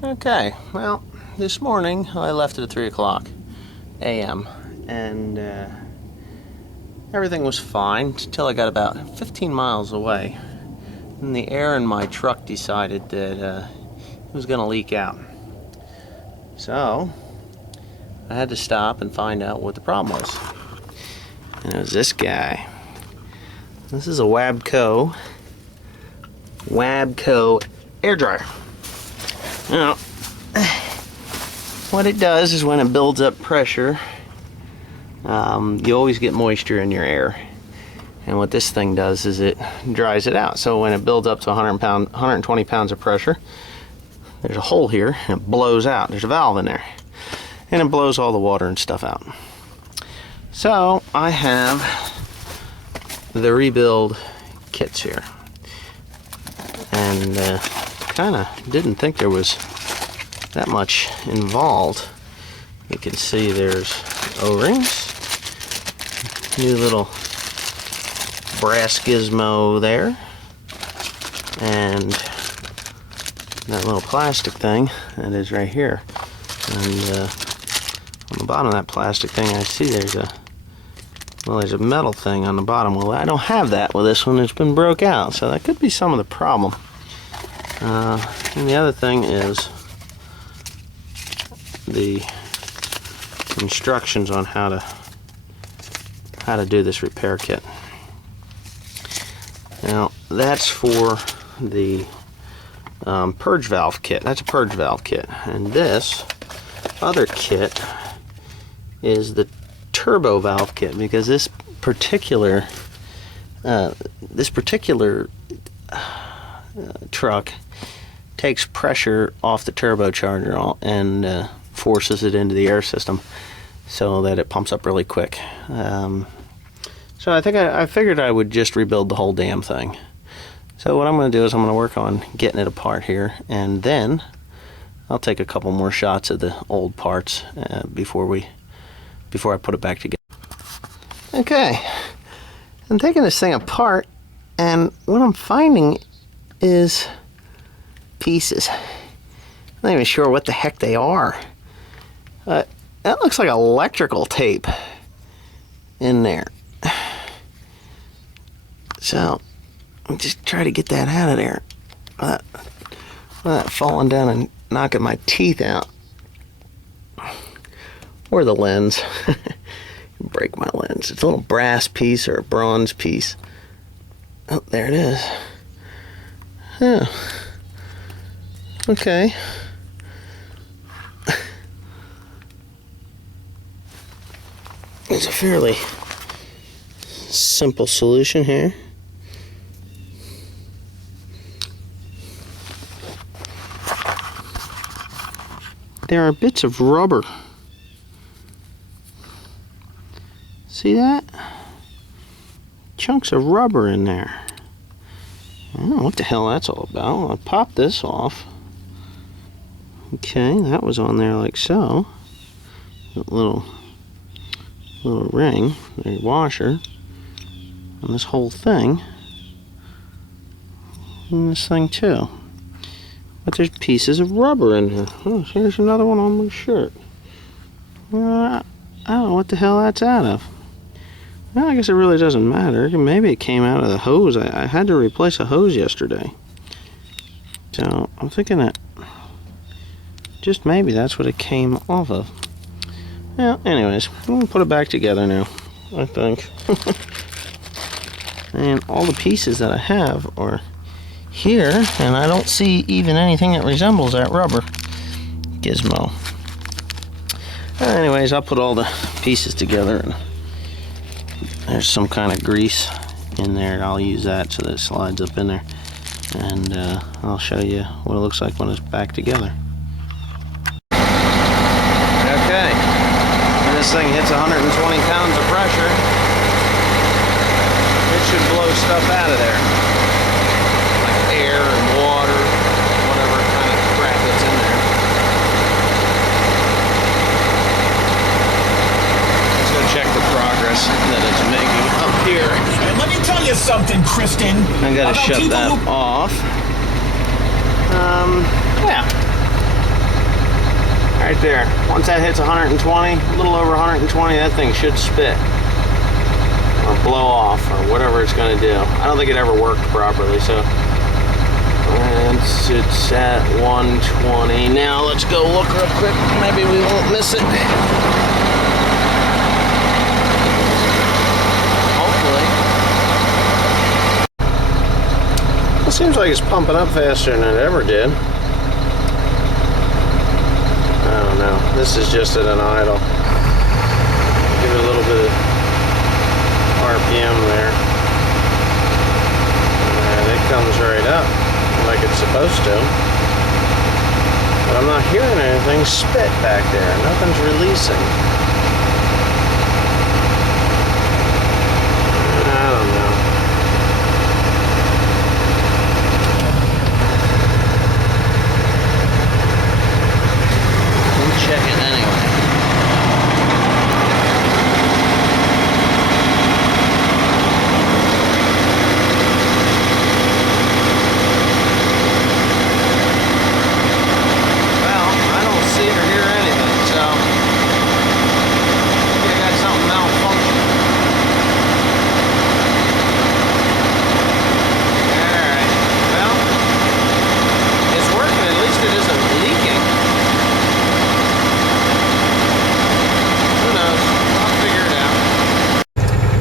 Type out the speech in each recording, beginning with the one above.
Okay, well, this morning I left at 3 o'clock a.m. and everything was fine until I got about 15 miles away. And the air in my truck decided that it was going to leak out. So I had to stop and find out what the problem was. And it was this guy. This is a Wabco air dryer. Now, what it does is when it builds up pressure, you always get moisture in your air. And what this thing does is it dries it out. So when it builds up to 120 pounds of pressure, there's a hole here and it blows out. There's a valve in there. And it blows all the water and stuff out. So I have the rebuild kits here. And kind of didn't think there was that much involved. You can see there's O-rings, new little brass gizmo there, and that little plastic thing that is right here. And on the bottom of that plastic thing, I see there's a metal thing on the bottom. Well, I don't have that with this one. It's been broke out, so that could be some of the problem. And the other thing is the instructions on how to do this repair kit. Now that's for the purge valve kit. That's a purge valve kit, and this other kit is the turbo valve kit, because this particular truck takes pressure off the turbocharger and forces it into the air system so that it pumps up really quick. So I think I figured I would just rebuild the whole damn thing. So what I'm going to do is I'm going to work on getting it apart here, and then I'll take a couple more shots of the old parts before I put it back together. Okay, I'm taking this thing apart, and what I'm finding is pieces. I'm not even sure what the heck they are. That looks like electrical tape in there. So I'll just try to get that out of there without that falling down and knocking my teeth out. Or the lens. Break my lens. It's a little brass piece or a bronze piece. Oh, there it is. Huh. Okay. It's a fairly simple solution here. There are bits of rubber. See that? Chunks of rubber in there. I don't know what the hell that's all about. I'll pop this off. Okay, that was on there like so. That little ring, a washer, and this whole thing, and this thing too. But there's pieces of rubber in here. Oh, here's another one on my shirt. I don't know what the hell that's out of. Well, I guess it really doesn't matter. Maybe it came out of the hose. I had to replace a hose yesterday. So I'm thinking that just maybe that's what it came off of. Well, anyways, I'm going to put it back together now, I think. And all the pieces that I have are here, and I don't see even anything that resembles that rubber gizmo. Anyways, I'll put all the pieces together, and there's some kind of grease in there. I'll use that so that it slides up in there, and I'll show you what it looks like when it's back together. Okay, when this thing hits 120 pounds of pressure, it should blow stuff out of there, like air and water, whatever kind of crap that's in there. Let's go check the progress that it's making up here. And let me tell you something, Kristen. I gotta shut that off. Yeah. Right there. Once that hits 120, a little over 120, that thing should spit. Or blow off, or whatever it's going to do. I don't think it ever worked properly, so. It's at 120. Now let's go look real quick. Maybe we won't miss it. Hopefully. It seems like it's pumping up faster than it ever did. I don't know. This is just at an idle. Give it a little bit of RPM there. And it comes right up like it's supposed to. But I'm not hearing anything spit back there. Nothing's releasing. I don't know. We'll check it anyway.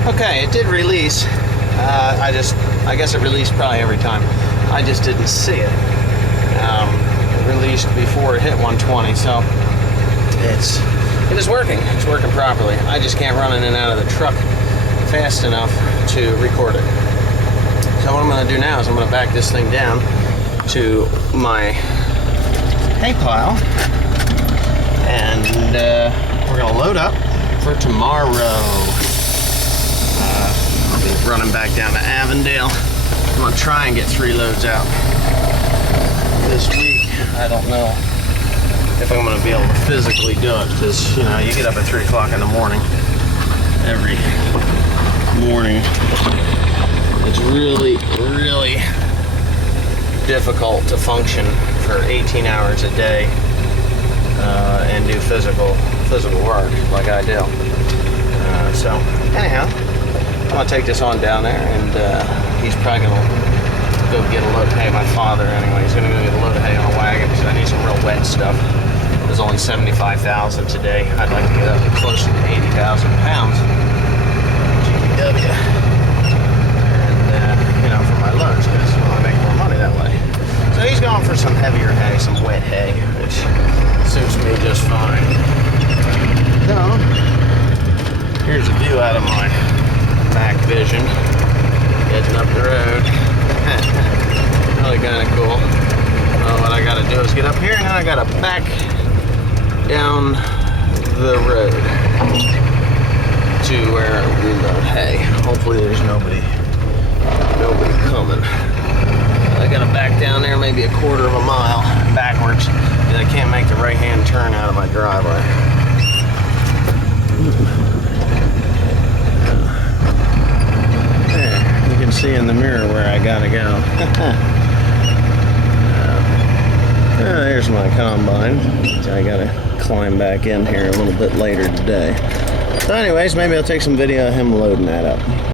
Okay, it did release. I guess it released probably every time. I just didn't see it. It released before it hit 120, so it is working. It's working properly. I just can't run in and out of the truck fast enough to record it. So what I'm going to do now is I'm going to back this thing down to my hay pile, and we're going to load up for tomorrow. I'll be running back down to Avondale. I'm going to try and get 3 loads out this week. I don't know if I'm going to be able to physically do it, because, you know, you get up at 3 o'clock in the morning every morning. It's really, really difficult to function for 18 hours a day and do physical work like I do. So anyhow, I'm gonna take this on down there, and he's probably gonna go get a load of hay. My father, anyway, he's gonna go get a load of hay on a wagon because I need some real wet stuff. It was only 75,000 today. I'd like to get up to closer to 80,000 pounds GPW, and you know, for my loads, because I want to make more money that way. So he's going for some heavier hay, some wet hay, which suits me just fine. So here's a view out of my back vision, heading up the road. Really kind of cool. What I gotta do is get up here, and then I gotta back down the road to where we load hay. Hopefully there's nobody coming. I gotta back down there maybe a quarter of a mile backwards, and I can't make the right-hand turn out of my driveway. There, you can see in the mirror where I gotta go. There's my combine. I gotta climb back in here a little bit later today. So anyways, maybe I'll take some video of him loading that up.